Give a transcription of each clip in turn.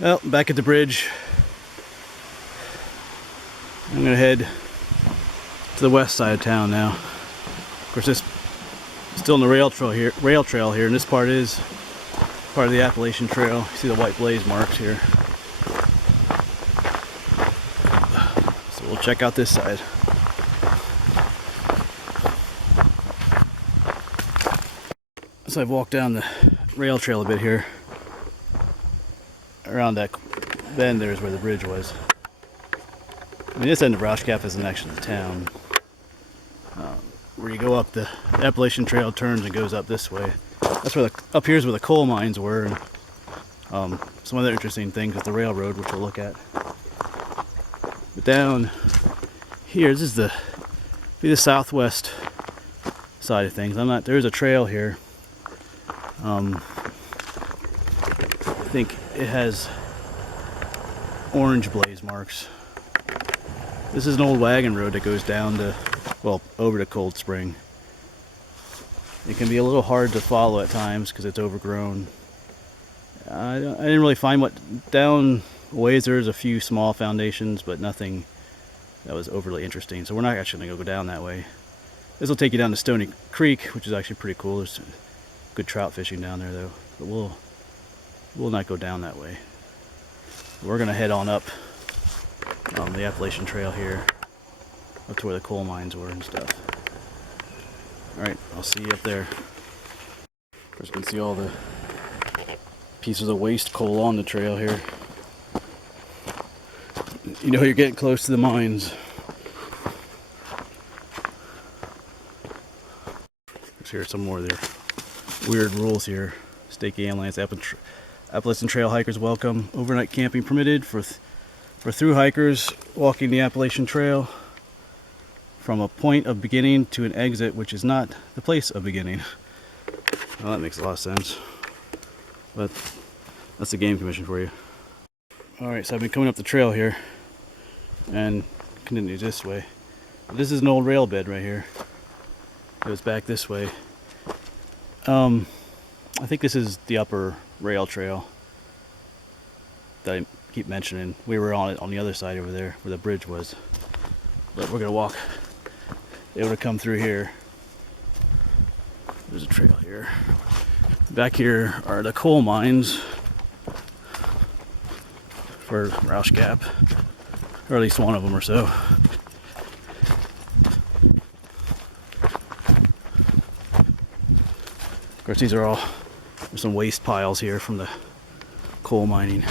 Well, back at the bridge. I'm gonna head to the west side of town now. Of course, this still in the rail trail here, and this part is part of the Appalachian Trail. You see the white blaze marks here. So we'll check out this side. So I've walked down the rail trail a bit here. Around that bend there is where the bridge was. I mean, this end of Roush Gap isn't actually the town. Where you go up the Appalachian Trail, turns and goes up this way. That's where up here is where the coal mines were. And, some other interesting things with the railroad, which we'll look at. But down here, this is the southwest side of things. There's a trail here. I think it has orange blaze marks. This is an old wagon road that goes down to, well, over to Cold Spring. It can be a little hard to follow at times because it's overgrown. I didn't really find what down ways. There's a few small foundations, but nothing that was overly interesting. So we're not actually going to go down that way. This will take you down to Stony Creek, which is actually pretty cool. There's good trout fishing down there, though. But we'll not go down that way. We're going to head on up the Appalachian Trail here, up to where the coal mines were and stuff. Alright, I'll see you up there. Of course, you can see all the pieces of waste coal on the trail here. You know you're getting close to the mines. Here's some more of their weird rules here. Stakey ambulance, Appalachian Trail hikers welcome. Overnight camping permitted for through hikers walking the Appalachian Trail from a point of beginning to an exit which is not the place of beginning. Well, that makes a lot of sense. But that's the Game Commission for you. Alright, so I've been coming up the trail here and continue this way. This is an old rail bed right here. Goes back this way. I think this is the upper rail trail that I keep mentioning. We were on it on the other side over there where the bridge was. But we're gonna walk. Able to come through here. There's a trail here. Back here are the coal mines for Roush Gap, or at least one of them or so. Of course, these are all, there's some waste piles here from the coal mining.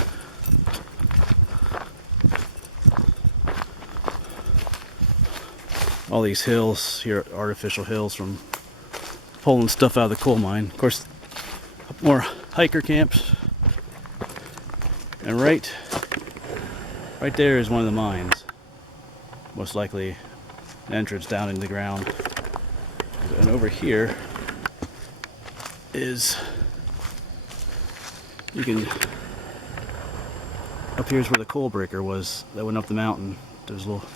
All these hills here, artificial hills from pulling stuff out of the coal mine. Of course, more hiker camps. And right there is one of the mines. Most likely an entrance down into the ground. And over here is, up here's where the coal breaker was that went up the mountain. There's a little,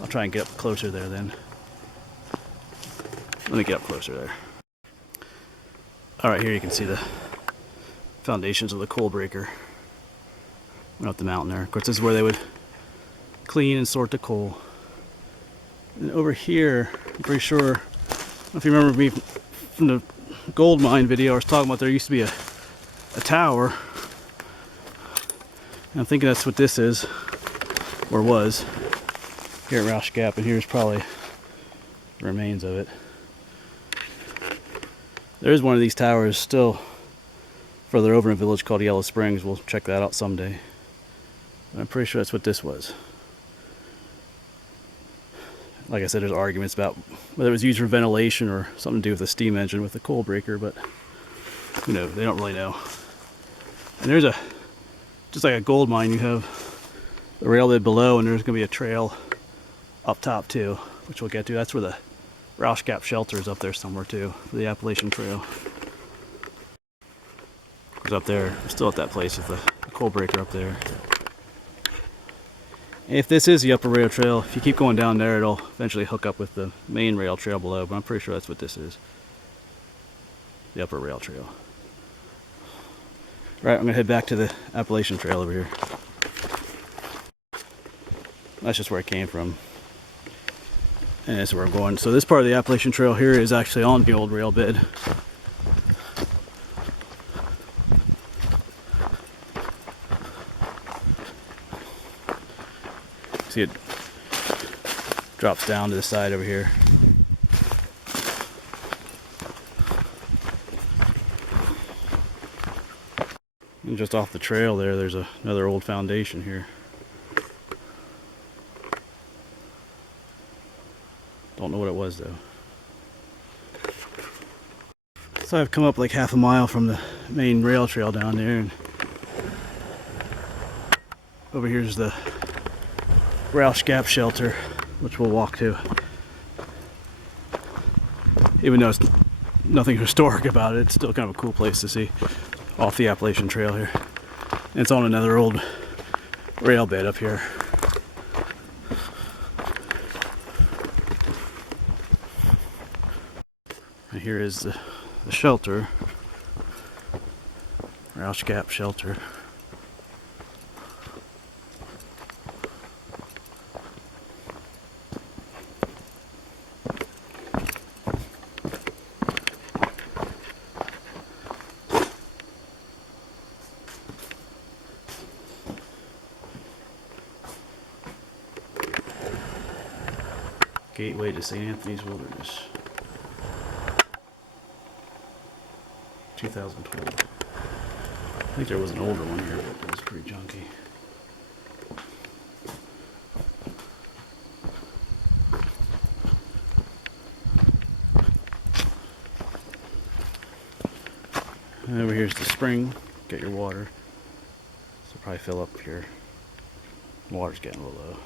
I'll try and get up closer there then. Let me get up closer there. Alright, here you can see the foundations of the coal breaker. Went up the mountain there. Of course, this is where they would clean and sort the coal. And over here, I'm pretty sure, I don't know if you remember me from the gold mine video, I was talking about there used to be a tower. And I'm thinking that's what this is, or was, here at Roush Gap, and here's probably the remains of it. There's one of these towers still further over in a village called Yellow Springs. We'll check that out someday. But I'm pretty sure that's what this was. Like I said, there's arguments about whether it was used for ventilation or something to do with the steam engine with the coal breaker, but who knows? They don't really know. And there's just like a gold mine, you have the rail bed below, and there's going to be a trail up top too, which we'll get to. That's where the Roush Gap shelter is, up there somewhere too, for the Appalachian Trail. It's up there, we're still at that place with the coal breaker up there. If this is the upper rail trail, if you keep going down there, it'll eventually hook up with the main rail trail below, but I'm pretty sure that's what this is. The upper rail trail. Right, I'm gonna head back to the Appalachian Trail over here. That's just where I came from. And that's where I'm going. So this part of the Appalachian Trail here is actually on the old rail bed. See, it drops down to the side over here. And just off the trail there, there's another old foundation here. Don't know what it was though. So I've come up like half a mile from the main rail trail down there, and over here's the Roush Gap shelter, which we'll walk to. Even though it's nothing historic about it, it's still kind of a cool place to see off the Appalachian Trail here. And it's on another old rail bed up here. And here is the shelter, Roush Gap shelter. Gateway to St. Anthony's Wilderness. 2012. I think there was an older one here, but it was pretty junky. And over here's the spring. Get your water. So probably fill up here. Water's getting a little low.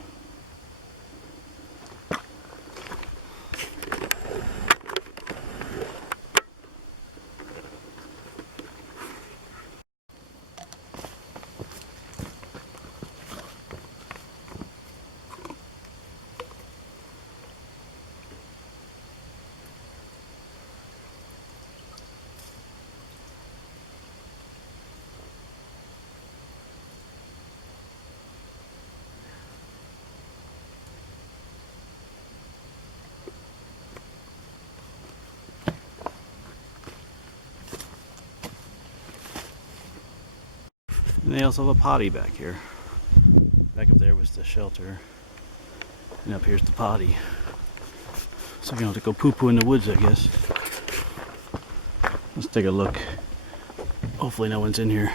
And they also have a potty back here. Back up there was the shelter. And up here's the potty. So you don't have to go poo-poo in the woods, I guess. Let's take a look. Hopefully no one's in here.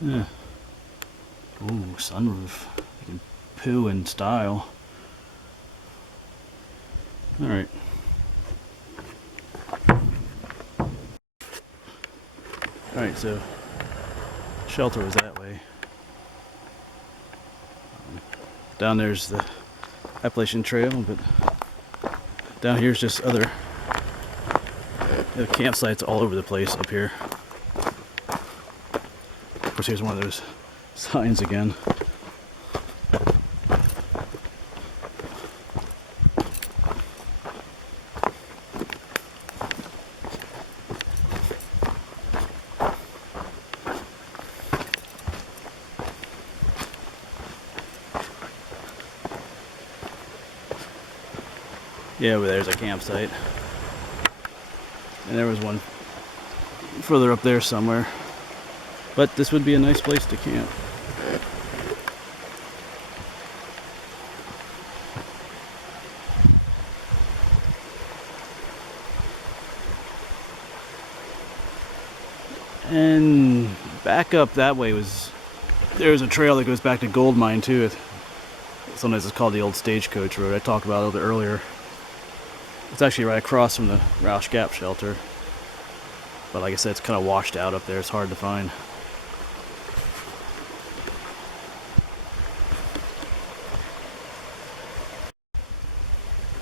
Yeah. Ooh, sunroof. You can poo in style. Alright. Alright, so shelter was that way. Down there's the Appalachian Trail, but down here's just other campsites all over the place up here. Of course, here's one of those signs again. Yeah, over there's a campsite. And there was one further up there somewhere. But this would be a nice place to camp. And back up that way there's a trail that goes back to Gold Mine too. Sometimes it's called the Old Stagecoach Road. I talked about it a little bit earlier. It's actually right across from the Roush Gap shelter. But like I said, it's kind of washed out up there. It's hard to find.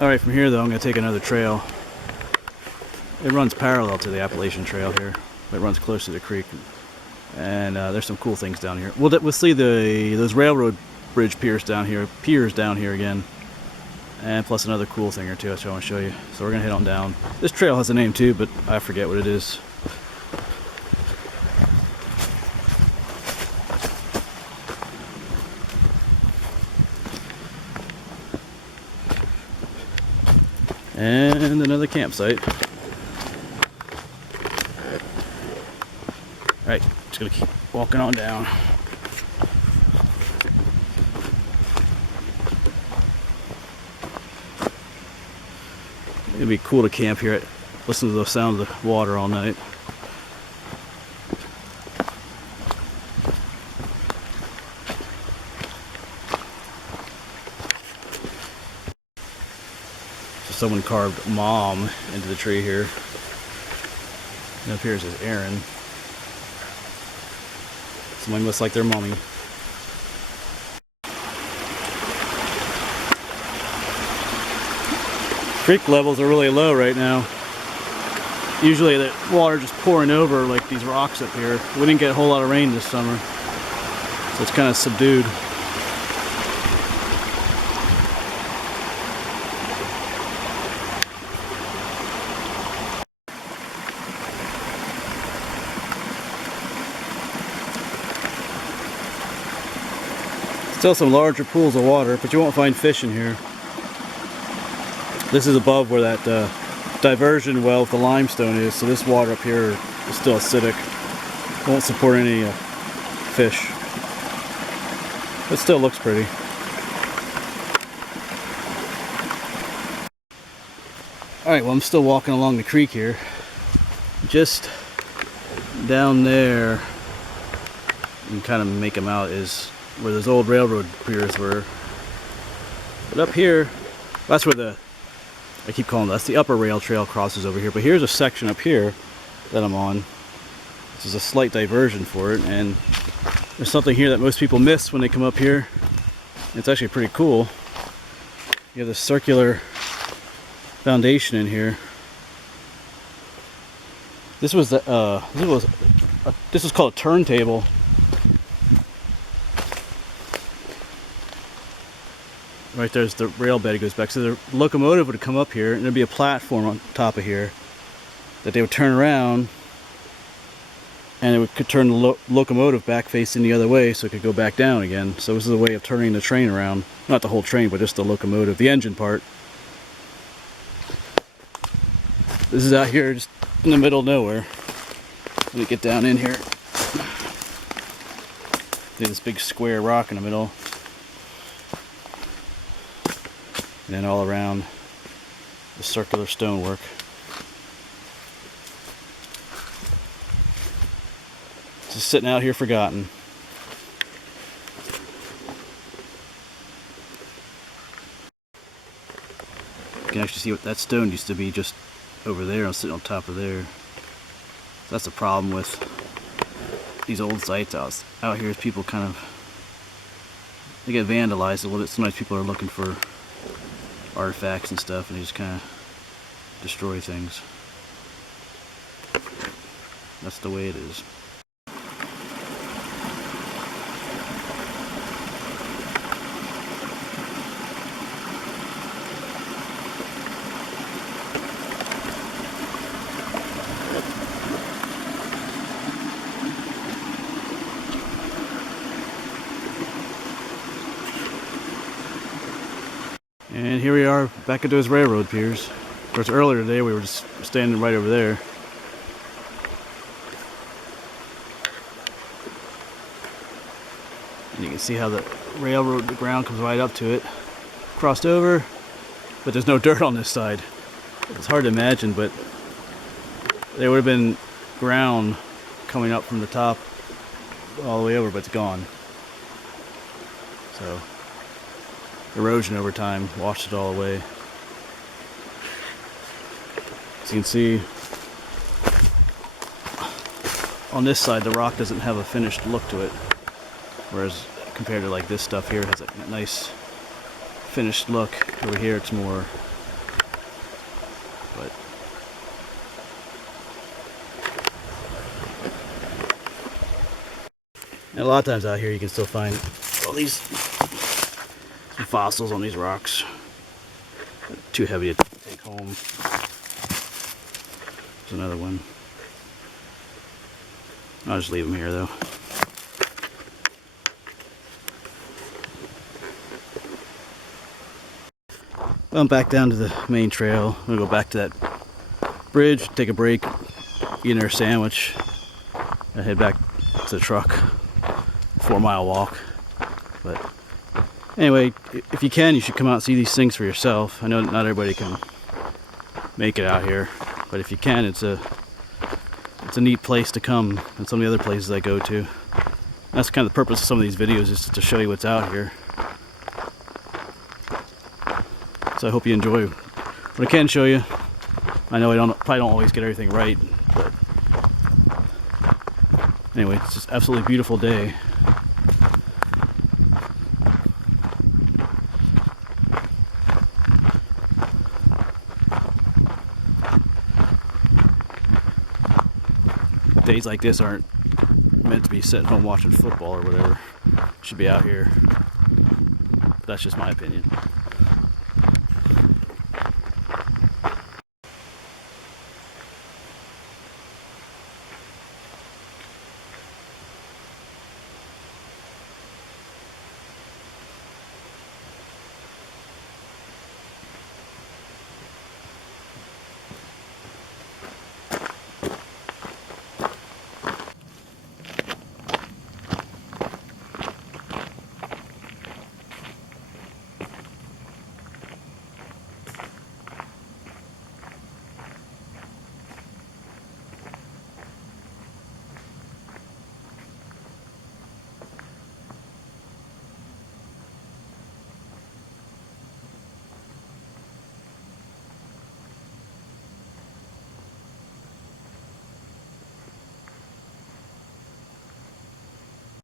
Alright, from here though, I'm going to take another trail. It runs parallel to the Appalachian Trail here. But it runs close to the creek. And there's some cool things down here. We'll see those railroad bridge piers down here again. And plus another cool thing or two I want to show you. So we're going to head on down. This trail has a name too, but I forget what it is. And another campsite. Alright, just gonna keep walking on down. It'd be cool to camp here, listen to the sound of the water all night. So someone carved Mom into the tree here. And up here it says Aaron. Someone must like their mommy. Creek levels are really low right now. Usually the water just pouring over like these rocks up here. We didn't get a whole lot of rain this summer, so it's kind of subdued. Still some larger pools of water, but you won't find fish in here. This is above where that diversion well with the limestone is, so this water up here is still acidic. Won't support any fish. It still looks pretty. Alright, well I'm still walking along the creek here. Just down there, you can kind of make them out, is where those old railroad piers were. But up here, that's where I keep calling that's the upper rail trail crosses over here. But here's a section up here that I'm on. This is a slight diversion for it, and there's something here that most people miss when they come up here. It's actually pretty cool. You have this circular foundation in here. This was called a turntable. Right there's the rail bed goes back. So the locomotive would come up here, and there'd be a platform on top of here that they would turn around, and it could turn the locomotive back facing the other way so it could go back down again. So this is a way of turning the train around. Not the whole train, but just the locomotive, the engine part. This is out here just in the middle of nowhere. Let me get down in here. There's this big square rock in the middle. And then all around the circular stonework. Just sitting out here forgotten. You can actually see what that stone used to be just over there. I'm sitting on top of there. That's the problem with these old sites out here is people kind of, they get vandalized a little bit. Sometimes people are looking for artifacts and stuff, and they just kind of destroy things. That's the way it is. And here we are back at those railroad piers. Of course, earlier today we were just standing right over there. And you can see how the railroad, the ground comes right up to it. Crossed over, but there's no dirt on this side. It's hard to imagine, but there would have been ground coming up from the top all the way over, but it's gone. So erosion over time washed it all away. So you can see on this side the rock doesn't have a finished look to it, whereas compared to like this stuff here, it has a nice finished look. Over here it's more, but and a lot of times out here you can still find all these fossils on these rocks. Too heavy to take home. There's another one. I'll just leave them here though. Well, I'm back down to the main trail. I'm gonna go back to that bridge, take a break, eat another sandwich, and head back to the truck. 4-mile walk. But anyway, if you can, you should come out and see these things for yourself. I know not everybody can make it out here, but if you can, it's a neat place to come, and some of the other places I go to. That's kind of the purpose of some of these videos, is to show you what's out here. So I hope you enjoy what I can show you. I know I probably don't always get everything right, but anyway, it's just an absolutely beautiful day. Days like this aren't meant to be sitting home watching football or whatever. Should be out here. But that's just my opinion.